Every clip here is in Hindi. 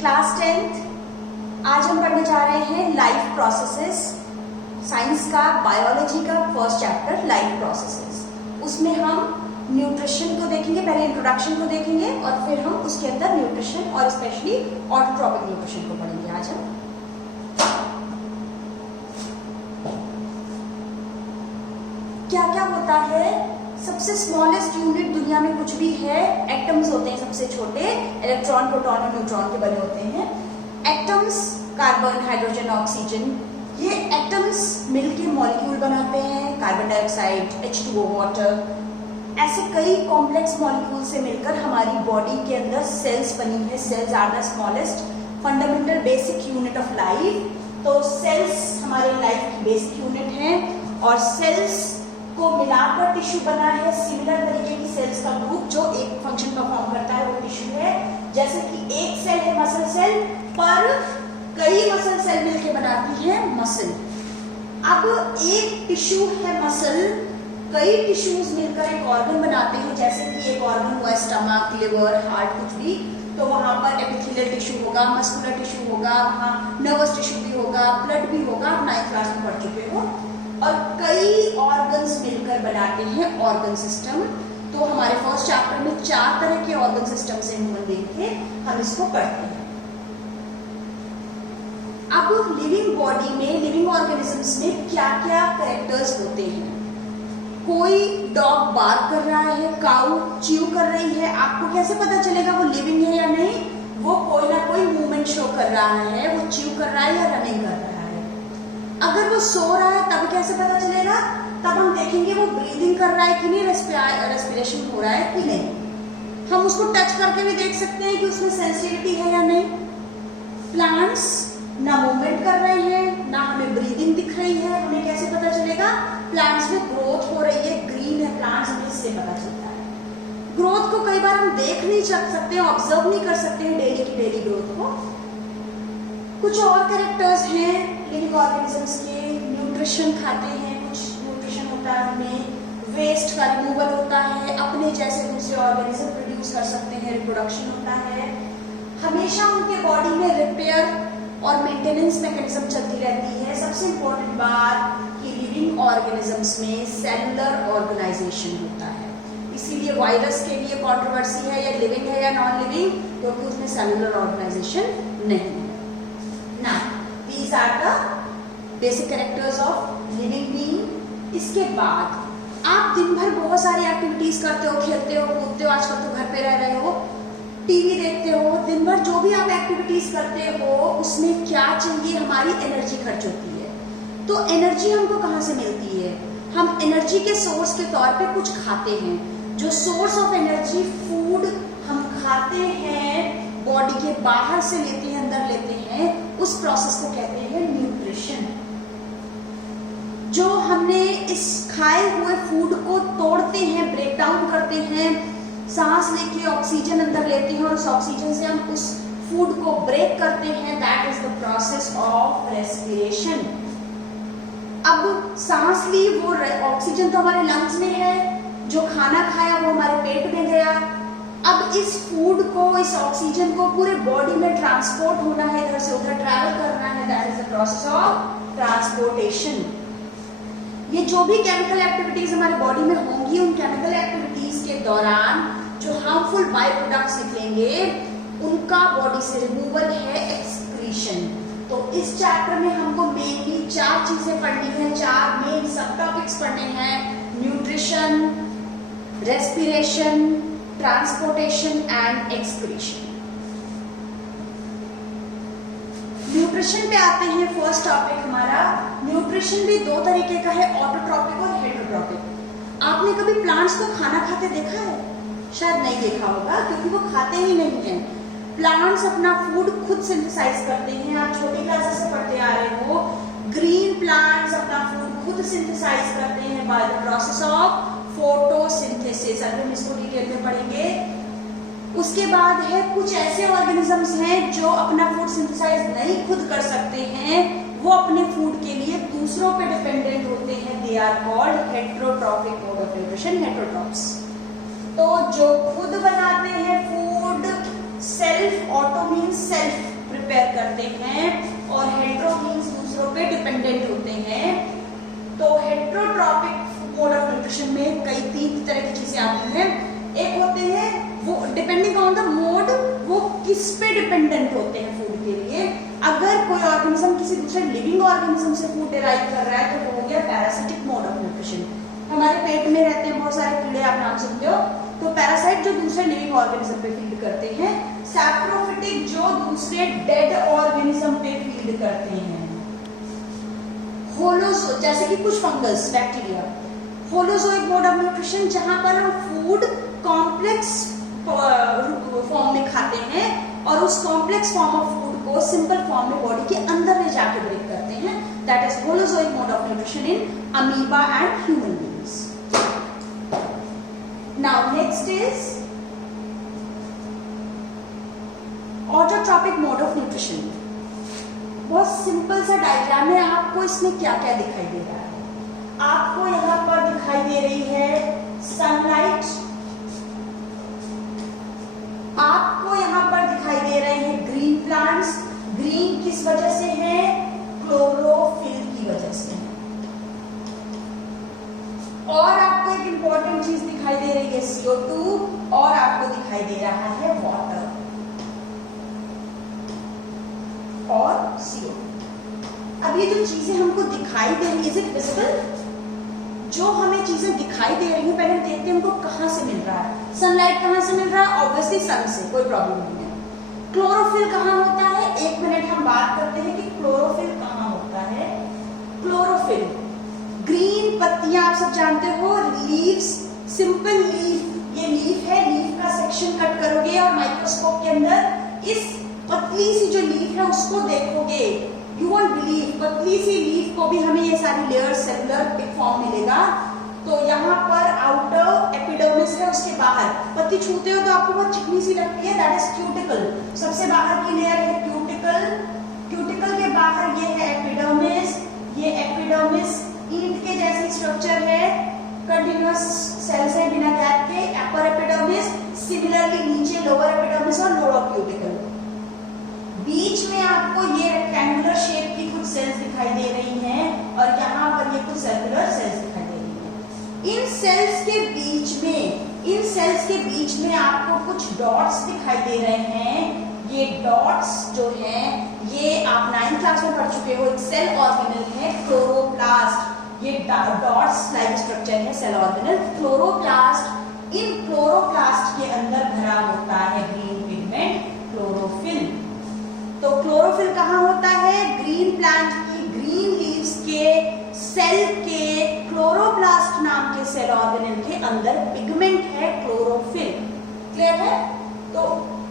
Class 10th। आज हम पढ़ने जा रहे हैं लाइफ प्रोसेसेस, साइंस का, बायोलॉजी का फर्स्ट चैप्टर लाइफ प्रोसेसेस। उसमें हम न्यूट्रिशन को देखेंगे, पहले इंट्रोडक्शन को देखेंगे और फिर हम उसके अंदर न्यूट्रिशन और स्पेशली ऑटोट्रॉपिक न्यूट्रिशन को पढ़ेंगे। आज हम क्या क्या होता है, सबसे स्मॉलेस्ट यूनिट दुनिया में कुछ भी है, एटम्स होते हैं सबसे छोटे, इलेक्ट्रॉन, प्रोटॉन और न्यूट्रॉन के बने होते हैं। एटम्स कार्बन, हाइड्रोजन, ऑक्सीजन, ये एटम्स मिलकर मॉलिक्यूल बनाते हैं, कार्बन डाइऑक्साइड, H2O, वाटर। ऐसे कई कॉम्प्लेक्स मॉलिक्यूल से मिलकर हमारी बॉडी के अंदर सेल्स बनी है। Cells are the smallest fundamental basic unit of life. तो सेल्स हमारे लाइफ की बेसिक यूनिट है और सेल्स को मिलाकर टिश्यू बना है। सिमिलर तरीके की सेल्स का ग्रुप जो एक फंक्शन परफॉर्म करता है वो टिश्यू है। जैसे कि एक सेल है मसल सेल, पर कई मसल सेल मिलकर बनाती है मसल। अब एक टिश्यू है मसल, कई टिश्यूज मिलकर एक ऑर्गन बनाते हैं। जैसे कि एक ऑर्गन हुआ स्टमक, लिवर, हार्ट, कुछ भी, तो वहां पर एपिथेलियल टिश्यू होगा, मस्कुलर टिश्यू होगा, वहां नर्वस टिश्यू भी होगा, ब्लड भी होगा। आप 9th क्लास में पढ़ चुके हो। और कई ऑर्गन्स मिलकर बनाते हैं ऑर्गन सिस्टम। तो हमारे फर्स्ट चैप्टर में 4 तरह के ऑर्गन सिस्टम से ह्यूमन बीइंग थे, हम इसको पढ़ते हैं। अब लिविंग बॉडी में, लिविंग ऑर्गेनिजम्स में क्या क्या कैरेक्टर्स होते हैं। कोई डॉग बार्क कर रहा है, काऊ च्यू कर रही है, आपको कैसे पता चलेगा वो लिविंग है या नहीं? वो कोई ना कोई मूवमेंट शो कर रहा है, वो च्यू कर रहा है या रनिंग कर रहा है। अगर वो सो रहा है तब कैसे पता चलेगा? तब हम देखेंगे वो ब्रीदिंग कर रहा है कि नहीं, रेस्पिरेशन हो रहा है कि नहीं। हम उसको टच करके भी देख सकते हैं कि उसमें सेंसिटिविटी है या नहीं। प्लांट्स ना मूवमेंट कर रहे हैं, ना हमें ब्रीदिंग दिख रही है, हमें कैसे पता चलेगा? प्लांट्स में ग्रोथ हो रही है, ग्रीन है प्लांट्स, हमें इससे पता चलता है। ग्रोथ को कई बार हम देख नहीं सकते, ऑब्जर्व नहीं कर सकते हैं डेली की डेली ग्रोथ को। कुछ और कैरेक्टर्स हैं लिविंग ऑर्गेनिजम्स के। न्यूट्रिशन खाते हैं, कुछ न्यूट्रिशन होता है उनमें, वेस्ट का रिमूवल होता है, अपने जैसे दूसरे ऑर्गेनिज्म प्रोड्यूस कर सकते हैं, रिप्रोडक्शन होता है। हमेशा उनके बॉडी में रिपेयर और मेंटेनेंस मैकेनिज्म चलती रहती है। सबसे इंपॉर्टेंट बात कि लिविंग ऑर्गेनिजम्स में सेलुलर ऑर्गेनाइजेशन होता है। इसीलिए वायरस के लिए कंट्रोवर्सी है, या लिविंग है या नॉन लिविंग, क्योंकि उसमें सेलुलर ऑर्गेनाइजेशन नहीं है। Now, these are the basic characters of living being। इसके बाद आप दिन भर बहुत सारी एक्टिविटीज करते हो, खेलते हो, कूदते हो, आजकल तो घर पे रह रहे हो, टीवी देखते हो, दिन भर जो भी आप एक्टिविटीज करते हो उसमें क्या चाहिए? हमारी एनर्जी खर्च होती है। तो एनर्जी हमको कहाँ से मिलती है? हम एनर्जी के सोर्स के तौर पे कुछ खाते हैं। जो सोर्स ऑफ एनर्जी फूड हम खाते हैं, बॉडी के बाहर से लेते हैं, अंदर लेते हैं, उस प्रोसेस को कहते हैं न्यूट्रिशन। जो हमने इस खाए हुए फूड को तोड़ते हैं, ब्रेक डाउन करते हैं, सांस लेके ऑक्सीजन अंदर लेते हैं और उस ऑक्सीजन से हम उस फूड को ब्रेक करते हैं, that is the process of respiration. अब सांस ली, वो ऑक्सीजन तो हमारे लंग्स में है, जो खाना खाया वो हमारे पेट में गया। अब इस फूड को, इस ऑक्सीजन को पूरे बॉडी में ट्रांसपोर्ट होना है, इधर से उधर ट्रैवल करना है, that is the process of transportation. ये जो भी केमिकल एक्टिविटीज हमारे बॉडी में होंगी, उन केमिकल एक्टिविटीज के दौरान जो हार्मफुल बाय प्रोडक्ट्स निकलेंगे उनका बॉडी से रिमूवल है एक्सक्रीशन। तो इस चैप्टर में हमको मेनली 4 चीजें पढ़नी है, 4 मेन सब टॉपिक्स पढ़ने हैं। Nutrition, respiration, transportation and excretion. Nutrition पे आते हैं। फर्स्ट टॉपिक हमारा, न्यूट्रिशन भी 2 तरीके का है, ऑटोट्रॉपिक और हेटेरोट्रॉपिक। आपने कभी प्लांट्स को खाना खाते देखा है? शायद नहीं देखा होगा, क्योंकि वो खाते ही नहीं है। प्लांट्स अपना फूड खुद सिंथेसाइज करते हैं। आप छोटी क्लासेस से पढ़ते आ रहे हो, ग्रीन प्लांट्स अपना फूड खुद सिंथेसाइज करते हैं by the process of photosynthesis. अभी हम इसको डिटेल में पढ़ेंगे। उसके बाद है कुछ ऐसे ऑर्गेनिजम्स हैं जो अपना फूड सिंथेसाइज नहीं खुद कर सकते हैं, वो अपने फूड के लिए दूसरों पे डिपेंडेंट होते हैं। They are called heterotrophic mode of nutrition, heterotrophs. तो जो खुद बनाते हैं food self, auto means self prepare करते हैं, और हेट्रो मीन्स दूसरों पे डिपेंडेंट होते हैं। तो हेट्रोट्रॉपिक मोड ऑफ न्यूट्रिशन में कई 3 तरह की चीजें आती हैं। एक होते हैं वो डिपेंडिंग ऑन द मोड, वो किस पे डिपेंडेंट होते हैं फूड के लिए। अगर कोई ऑर्गेनिज्म किसी दूसरे लिविंग ऑर्गेनिज्म से फूड डिराइव कर रहा है तो वो हो गया पैरासिटिक मोड ऑफ न्यूट्रिशन। हमारे पेट में रहते हैं बहुत सारे कीड़े, आप नाम सुनते हो, तो पैरासाइट जो दूसरे लिविंग ऑर्गेनिज्म पे फीड करते हैं। सैप्रोफिटिक जो दूसरे डेड ऑर्गेनिज्म पे फीड करते हैं। होलोजो जैसे कि कुछ fungus, bacteria. Holozoic mode of nutrition जहां पर हम फूड कॉम्प्लेक्स फॉर्म में खाते हैं और उस कॉम्प्लेक्स फॉर्म ऑफ फूड को सिंपल फॉर्म में बॉडी के अंदर ले जाके ब्रेक करते हैं। That is holozoic mode of nutrition in amoeba and human beings. Now next is autotrophic mode of nutrition. बहुत सिंपल सा डायग्राम है। आपको इसमें क्या क्या दिखाई दे रहा है? आपको यहाँ पर दिखाई दे रही है सनलाइट, आपको यहाँ पर दिखाई दे रहे हैं ग्रीन प्लांट्स। ग्रीन किस वजह से है? क्लोरोफिल की वजह से। और आपको एक इंपॉर्टेंट चीज दिखाई दे रही है CO2, और आपको दिखाई दे रहा है वाटर और CO2। अब ये जो चीजें हमको दिखाई दे रही है, इज इट विजिबल? जो हमें चीजें दिखाई दे रही है पहले हम देखते हैं उनको कहां से मिल रहा है। सनलाइट कहां से मिल रहा है? ऑब्वियसली सन से, कोई प्रॉब्लम नहीं है। क्लोरोफिल कहां होता है? 1 मिनट हम बात करते हैं कि क्लोरोफिल कहां होता है। क्लोरोफिल ग्रीन पत्तियां, आप सब जानते हो, लीव्स, सिंपल लीफ, ये लीफ है, लीफ का सेक्शन कट करोगे और माइक्रोस्कोप के अंदर इस पतली सी जो लीफ है उसको देखोगे, यू वोंट बिलीव, पतली सी लीफ को भी हमें ये सारी लेयर सेलुलर फॉर्म मिलेगा। तो यहाँ पर आउटर एपिडर्मिस है, उसके बाहर पत्ती छूते हो तो आपको बहुत चिकनी सी लगती है, दैट इज क्यूटिकल। सबसे बाहर की लेयर है क्यूटिकल, क्यूटिकल के बाहर ये है एपिडर्मिस। ये एपिडर्मिस ईंट के जैसी स्ट्रक्चर है, कंटिन्यूअस सेल्स है बिना गैप के। अपर एपिडर्मिस, सिमिलरली नीचे लोअर एपिडर्मिस और लोअर क्यूटिकल। बीच में आपको ये रेक्टेंगुलर शेप की कुछ सेल्स दिखाई दे रही हैं और यहाँ पर ये कुछ सर्कुलर सेल्स दिखाई दे रही हैं। इन सेल्स के बीच में आपको कुछ डॉट्स दिखाई दे रहे हैं। ये डॉट्स जो हैं ये आप 9th क्लास में पढ़ चुके हो, एक सेल ऑर्गेनल है क्लोरोप्लास्ट। ये डॉट्स लाइक स्ट्रक्चर है सेल ऑर्गेनल क्लोरोप्लास्ट। इन क्लोरोप्लास्ट के अंदर भरा होता है ग्रीन पिगमेंट क्लोरोफिल। तो क्लोरोफिल कहाँ होता है? ग्रीन प्लांट की ग्रीन लीव्स के सेल के क्लोरोप्लास्ट नाम के सेल ऑर्गेनल के अंदर पिगमेंट है क्लोरोफिल। क्लियर है? तो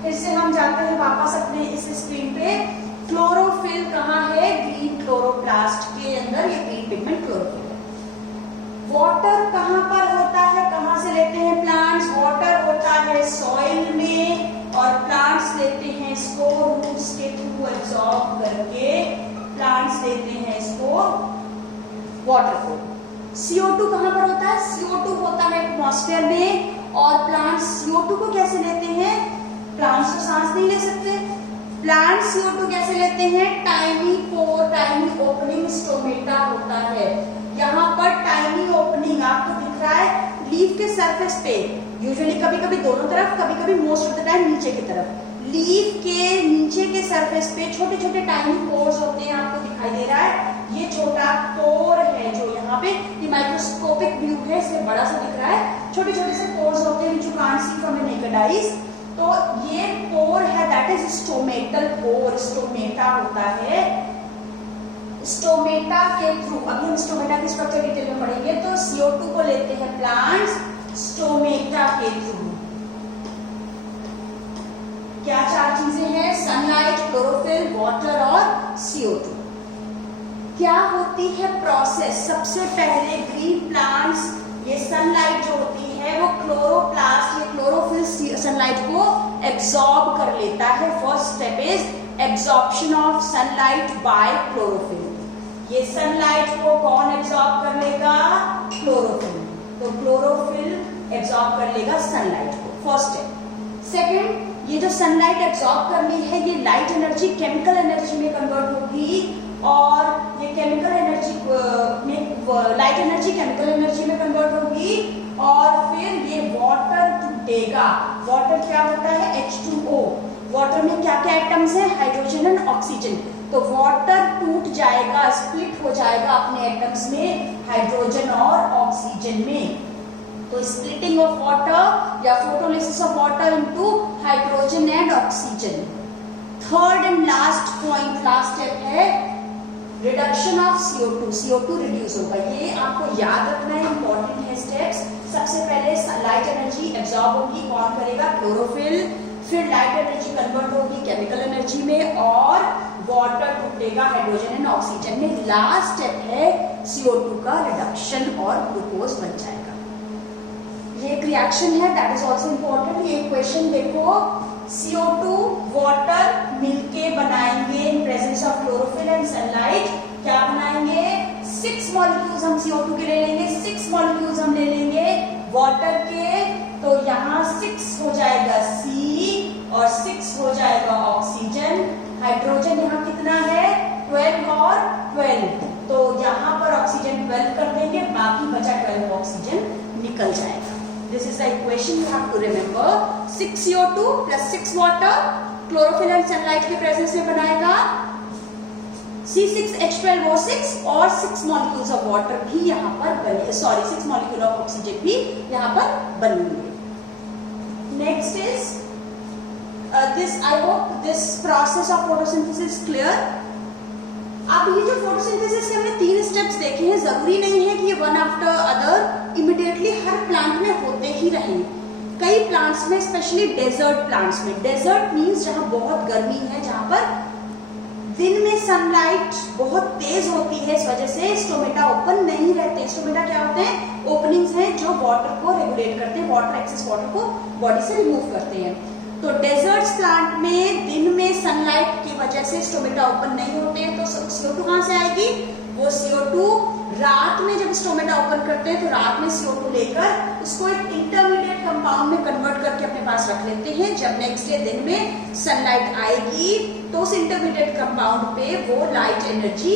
फिर से हम जाते हैं वापस अपने इस स्क्रीन पे। क्लोरोफिल कहाँ है? ग्रीन क्लोरोप्लास्ट के अंदर ये ग्रीन पिगमेंट क्लोरोफिल है। वाटर कहाँ पर होता है? कहाँ से लेते हैं प्लांट्स? वाटर होता है सॉइल में और प्लांट्स लेते हैं इसको रूट्स के थ्रू एब्जॉर्ब करके, प्लांट्स लेते हैं इसको वाटर को। CO2 कहाँ पर होता है? CO2 होता है एटमॉस्फेयर में और प्लांट्स CO2 को कैसे लेते हैं? प्लांट्स तो सांस नहीं ले सकते। प्लांट्स CO2 कैसे लेते हैं? टाइनी पोर, टाइनी ओपनिंग स्टोमेटा होता है। यहाँ पर टाइनी ओपनिंग आपको दिख रहा है लीफ के सरफेस पे, यूजुअली कभी कभी दोनों तरफ, कभी कभी मोस्ट ऑफ द टाइम नीचे की तरफ। लीफ के नीचे के सरफेस पे छोटे छोटे टाइनी पोर्स होते हैं, आपको दिखाई दे रहा है। ये छोटा पोर है जो यहाँ पे माइक्रोस्कोपिक व्यू है, इसमें बड़ा सा दिख रहा है। छोटे छोटे से पोर्स होते हैं जो can't see from A naked eyes. तो ये पोर है, that is stomatal pore. Stomata होता है, स्टोमेटा के थ्रू, अभी हम स्टोमेटा की स्ट्रक्चर डिटेल में पढ़ेंगे। तो CO2 को लेते हैं प्लांट्स स्टोमेटा के थ्रू। क्या 4 चीजें हैं? सनलाइट, क्लोरोफिल, वाटर और CO2। क्या होती है प्रोसेस? सबसे पहले ग्रीन प्लांट्स, ये सनलाइट जो होती है वो क्लोरोप्लास्ट, ये क्लोरोफिल सनलाइट को एब्जॉर्ब कर लेता है। First step is absorption of sunlight bye chlorophyll. ये सनलाइट को कौन एब्जॉर्ब कर लेगा? क्लोरोफिल। तो क्लोरोफिल एब्जॉर्ब कर लेगा सनलाइट को, फर्स्ट स्टेप। सेकेंड, ये जो सनलाइट एब्जॉर्ब कर ली है, ये लाइट एनर्जी केमिकल एनर्जी में कन्वर्ट होगी, और ये केमिकल एनर्जी में लाइट एनर्जी केमिकल एनर्जी में कन्वर्ट होगी, और फिर ये वाटर टूटेगा। वाटर क्या होता है? H2O। वाटर में क्या क्या एटम्स हैं? Hydrogen and oxygen. तो वाटर टूट जाएगा, स्प्लिट हो जाएगा अपने एटम्स में, हाइड्रोजन और ऑक्सीजन में। तो स्प्लिटिंग ऑफ वाटर या photolysis of water into hydrogen and oxygen. Third and last point, last step है reduction of CO2। CO2 reduce होगा। ये आपको याद रखना है, इंपॉर्टेंट है स्टेप्स। सबसे पहले लाइट एनर्जी एब्जॉर्ब होगी, कौन करेगा? क्लोरोफिल। फिर लाइट एनर्जी कन्वर्ट होगी केमिकल एनर्जी में, और वाटर टूटेगा हाइड्रोजन एंड ऑक्सीजन में। लास्ट स्टेप है CO2 का रिडक्शन और ग्लूकोज बन जाएगा। ये एक रिएक्शन है, दैट इज ऑल्सो इम्पोर्टेंट। ये क्वेश्चन देखो, CO2 वाटर मिलके बनाएंगे in presence of chlorophyll and sunlight. क्या बनाएंगे? 6 मॉलिक्यूल्स हम CO2 के ले लेंगे, 6 मॉलिक्यूल्स हम ले लेंगे वाटर के। तो यहाँ 6 हो जाएगा C और 6 हो जाएगा ऑक्सीजन। हाइड्रोजन यहाँ कितना है? 12 और 12। तो यहाँ पर ऑक्सीजन 12 कर देंगे, बाकी बचा 12 ऑक्सीजन निकल जाएगा। This is the equation you have to remember. 6 CO2 plus 6 water, chlorophyll and sunlight के presence में बनाएगा C6H12O6, और 6 molecules of water भी यहाँ पर बने, 6 molecule of oxygen भी यहाँ पर बनेंगे। Next is this. I hope this process of photosynthesis clear. अब ये जो फोटोसिंथेसिस के हमने 3 स्टेप्स देखे हैं, जरूरी नहीं है कि ये वन आफ्टर अदर इमिडिएटली हर प्लांट में होते ही रहें। कई प्लांट्स में, स्पेशली डेजर्ट प्लांट्स में, डेजर्ट मींस जहां बहुत गर्मी है, जहां पर दिन में सनलाइट बहुत तेज होती है, इस वजह से स्टोमेटा ओपन नहीं रहते। स्टोमेटा क्या होते हैं? ओपनिंग्स हैं जो वाटर को रेगुलेट करते हैं, वाटर एक्सेस वाटर को बॉडी से रिमूव करते हैं। तो डेजर्ट्स प्लांट में दिन में सनलाइट की वजह से स्टोमेटा ओपन नहीं होते हैं, तो CO2 कहां से आएगी? वो CO2 रात में जब स्टोमेटा ओपन करते हैं तो रात में CO2 लेकर उसको एक इंटरमीडिएट कंपाउंड में कन्वर्ट करके अपने पास रख लेते हैं। जब नेक्स्ट डे दिन में सनलाइट आएगी तो उस इंटरमीडिएट कंपाउंड पे वो लाइट एनर्जी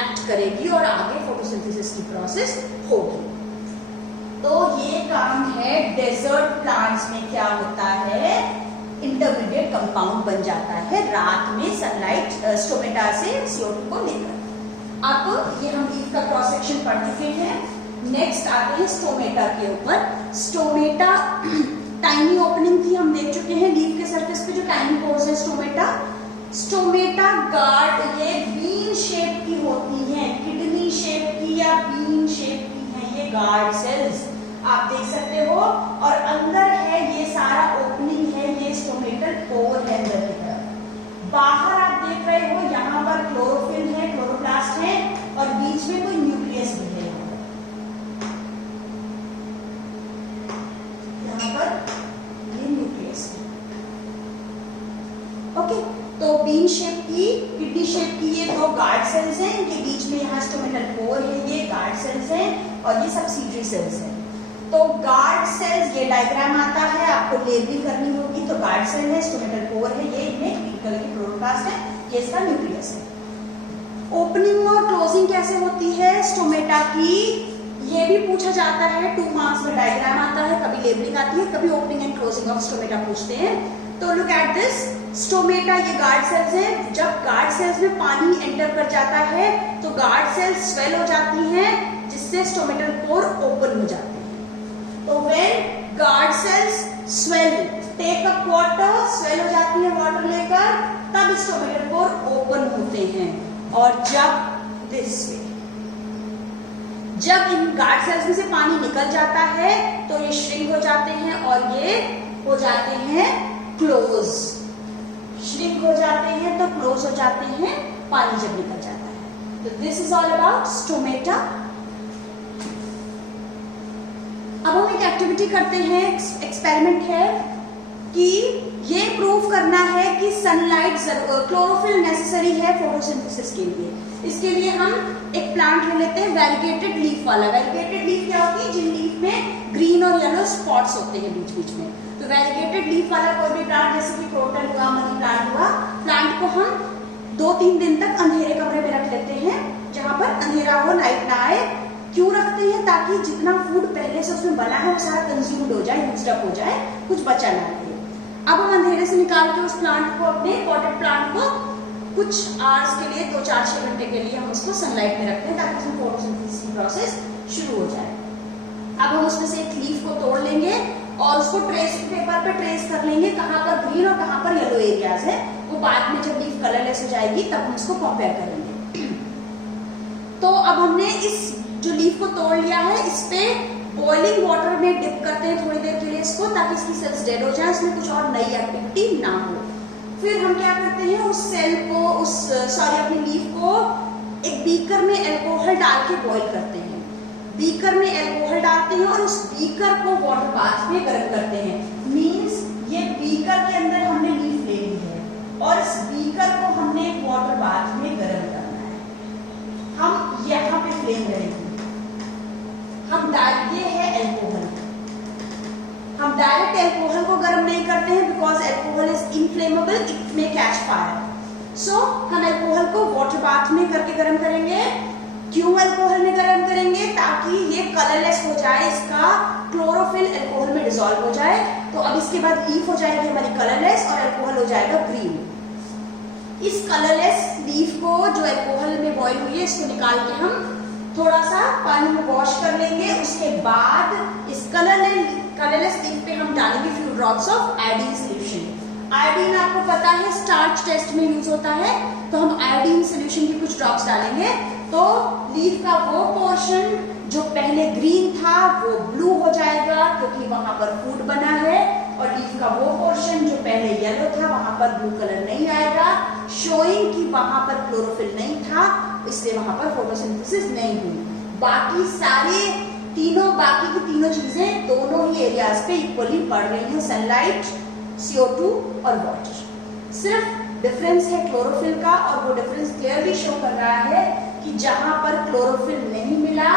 एक्ट करेगी और आगे फोटोसिंथेसिस की प्रोसेस होगी। तो ये काम है डेजर्ट प्लांट्स में। क्या होता है? इंटरमीडिएट कंपाउंड बन जाता है रात में सनलाइट स्टोमेटा से CO2 को लेकर। अब ये हम लीफ का क्रॉस सेक्शन पढ़ चुके हैं। नेक्स्ट आते हैं स्टोमेटा के ऊपर। स्टोमेटा टाइनी ओपनिंग थी, हम देख चुके हैं लीफ के सरफेस पे जो टाइनी पोर्स है स्टोमेटा। स्टोमेटा गार्ड ये बीन शेप की होती हैं, किडनी शेप की या बीन शेप की है ये गार्ड सेल्स, आप देख सकते हो। और अंदर है ये सारा ओपनिंग है, ये स्टोमेटल पोर है अंदर की तरफ। बाहर आप देख रहे हो यहाँ पर क्लोरोफिल है, क्लोरोप्लास्ट है, और बीच में कोई न्यूक्लियस भी है। यहाँ पर ये न्यूक्लियस है। ओके, तो बीन शेप की, किडनी शेप की ये 2 गार्ड सेल्स हैं, इनके बीच में यहाँ स्टोमेटल पोर है, ये गार्ड सेल्स हैं, और ये सब्सिडरी सेल्स हैं। तो गार्ड सेल्स, ये डायग्राम आता है, आपको लेबलिंग करनी होगी। तो गार्ड सेल है, स्टोमेटल पोर है, ये इनमें ग्रीन कलर की क्लोरोप्लास्ट है, ये इसका न्यूक्लियस है। ओपनिंग और क्लोजिंग कैसे होती है स्टोमेटा की, ये भी पूछा जाता है। 2 मार्क्स में डायग्राम आता है, कभी लेबलिंग आती है, कभी opening and closing of stomata पूछते हैं। तो लुक एट दिस स्टोमेटा, ये गार्ड सेल्स हैं। जब गार्ड सेल्स में पानी एंटर कर जाता है तो गार्ड सेल्स स्वेल हो जाती हैं, जिससे स्टोमेटल पोर ओपन हो जाते हैं। तो when guard cells swell, take up water, swell हो जाती है वाटर लेकर, तब स्टोमेटल पोर ओपन होते हैं। और जब इन गार्ड सेल्स में से पानी निकल जाता है तो ये श्रिंक हो जाते हैं और ये हो जाते हैं क्लोज। श्रिंक हो जाते हैं तो क्लोज हो जाते हैं पानी जब निकल जाता है। तो this is all about stomata. अब हम एक एक्टिविटी करते हैं, एक्सपेरिमेंट है कि ये प्रूव करना है कि सनलाइट सनलाइट, क्लोरोफिल नेसेसरी है फोटोसिंथेसिस के लिए। इसके लिए हम एक प्लांट ले लेते हैं वेरिगेटेड लीफ वाला। वेरिगेटेड लीफ क्या होती है? जिन लीफ में ग्रीन और येलो स्पॉट्स होते हैं बीच बीच में। तो वेरिगेटेड लीफ वाला कोई भी प्लांट, जैसे कि क्रोटन हुआ, मनी प्लांट हुआ, प्लांट को हम 2-3 दिन तक अंधेरे कमरे में रख लेते हैं, जहां पर अंधेरा हो, लाइट ना आए। क्यों रखते हैं? ताकि जितना फूड पहले से उसमें बना है वो सारा कंज्यूम्ड हो जाए, यूज्ड अप हो जाए, कुछ बचा ना रहे। अब हम अंधेरे से निकाल के उस प्लांट को, अपने पॉटेड प्लांट को कुछ आवर्स के लिए, 2-4-6 घंटे के लिए हम उसको सनलाइट में रखते हैं, ताकि उसमें फोटोसिंथेसिस प्रोसेस शुरू हो जाए। अब हम उसमें से एक लीफ को तोड़ लेंगे और उसको ट्रेस पेपर पे ट्रेस कर लेंगे, कहाँ पर ग्रीन और कहाँ पर येलो एरियाज है। वो बाद में जब लीफ कलरलेस हो जाएगी तब हम उसको कंपेयर करेंगे। तो अब हमने इस जो लीफ को तोड़ लिया है, इस पे बॉइलिंग वाटर में डिप करते हैं थोड़ी देर के लिए इसको, ताकि इसकी सेल्स डेड हो जाए, इसमें कुछ और नई एक्टिविटी ना हो। फिर हम क्या करते हैं, उस सेल को, अपनी लीफ को एक बीकर में अल्कोहल डाल के बॉईल करते हैं। बीकर में अल्कोहल डालते हैं और उस बीकर को वाटर बाथ में गर्म करते हैं। मींस ये बीकर के अंदर हमने लीफ ले ली है और इस बीकर को हमने वाटर बाथ में गर्म करना है। हम यहाँ पे फ्लेम करेंगे, हम ये है अल्कोहल। हम डायरेक्ट अल्कोहल को गर्म नहीं करते हैं, because alcohol is inflammable, it may catch fire. So हम अल्कोहल को वाटर बाथ में करके गर्म करेंगे। क्यों अल्कोहल में गर्म करेंगे? ताकि ये कलरलेस हो जाए, इसका क्लोरोफिल अल्कोहल में डिसॉल्व हो जाए। तो अब इसके बाद लीफ हो जाएगी हमारी कलरलेस और अल्कोहल हो जाएगा ग्रीन। इस कलरलेस लीफ को जो अल्कोहल में बॉईल हुई है, इसको निकाल के हम थोड़ा सा पानी में वॉश कर लेंगे। उसके बाद इस कलरलेस लीफ पे हम डालेंगे few drops of iodine solution. Iodine आपको पता है स्टार्च टेस्ट में यूज होता है, तो हम आयोडीन सॉल्यूशन की कुछ ड्रॉप्स डालेंगे। तो लीफ का वो पोर्शन जो पहले ग्रीन था वो ब्लू हो जाएगा, क्योंकि वहां पर फूड बना है। और लीफ का वो पोर्शन जो पहले येलो था, वहां पर ब्लू कलर नहीं आएगा, शोइंग कि वहां पर क्लोरोफिल नहीं था, इसलिए वहां पर फोटोसिंथेसिस नहीं हुई। बाकी की तीनों चीजें दोनों ही एरियाज पे इक्वली पड़ रही हैं, सनलाइट, CO2 और वाटर। सिर्फ डिफरेंस है क्लोरोफिल का, और वो डिफरेंस क्लियरली शो कर रहा है कि जहां पर क्लोरोफिल नहीं मिला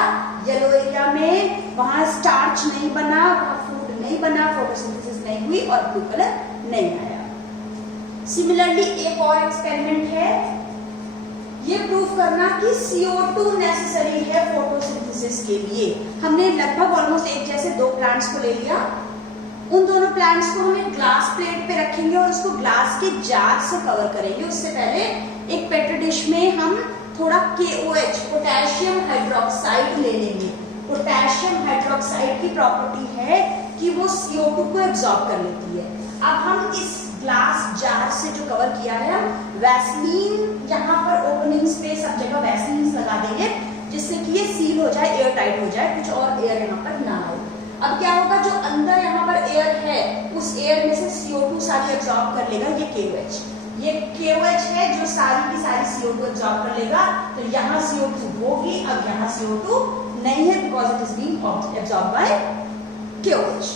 येलो एरिया में, वहां स्टार्च नहीं बना, वहां फूड नहीं बना, फोटोसिंथेसिस नहीं हुई और ब्लू कलर नहीं आया। सिमिलरली एक और एक्सपेरिमेंट है, ये प्रूफ करना कि CO2 नेसेसरी है फोटोसिंथेसिस के लिए। हमने लगभग ऑलमोस्ट एक जैसे 2 प्लांट्स को ले लिया। उन दोनों प्लांट्स को हम एक ग्लास प्लेट पे रखेंगे और उसको ग्लास के जार से कवर करेंगे। उससे पहले एक पेट्री डिश में हम थोड़ा KOH, पोटेशियम हाइड्रोक्साइड ले लेंगे। पोटेशियम हाइड्रोक्साइड की प्रॉपर्टी है कि वो CO2 को एब्जॉर्ब कर लेती है। अब हम इस ग्लास जार से जो कवर किया है, हम वैसलीन, यहाँ पर ओपनिंग्स पे सब जगह वैसलीन लगा देंगे, जिससे कि ये सील हो जाए, एयर टाइट हो जाए, कुछ और एयर यहाँ पर ना आए। अब क्या होगा, जो अंदर यहाँ पर एयर है, उस एयर में से CO2 सारी एब्जॉर्ब कर लेगा ये KOH। ये KOH है जो सारी की सारी CO2 एब्जॉर्ब कर लेगा। तो यहाँ CO2 होगी, अब यहाँ CO2 नहीं है, because it is being absorb by KOH।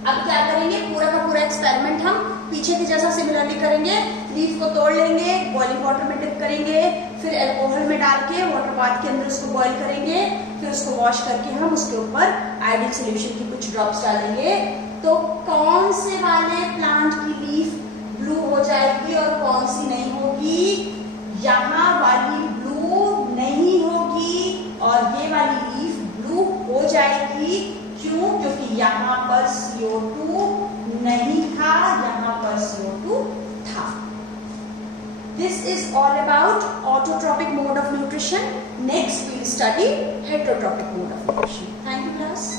अब क्या करेंगे, पूरा का पूरा एक्सपेरिमेंट हम पीछे के जैसा सिमिलरली करेंगे। लीफ को तोड़ लेंगे, बॉइलिंग वाटर में डिप करेंगे, फिर अल्कोहल में डाल के वाटर बाथ के अंदर उसको बॉईल करेंगे, फिर उसको वॉश करके हम उसके ऊपर आयोडीन सॉल्यूशन की कुछ ड्रॉप्स डालेंगे। तो कौन से वाले प्लांट की लीफ ब्लू हो जाएगी और कौन सी नहीं होगी? यहाँ वाली ब्लू नहीं होगी और ये वाली लीफ ब्लू हो जाएगी। क्यों? क्योंकि यहाँ पर CO2 नहीं था, यहाँ पर CO2 था। This is all about autotrophic mode of nutrition. Next we will study heterotrophic mode of nutrition. Thank you class.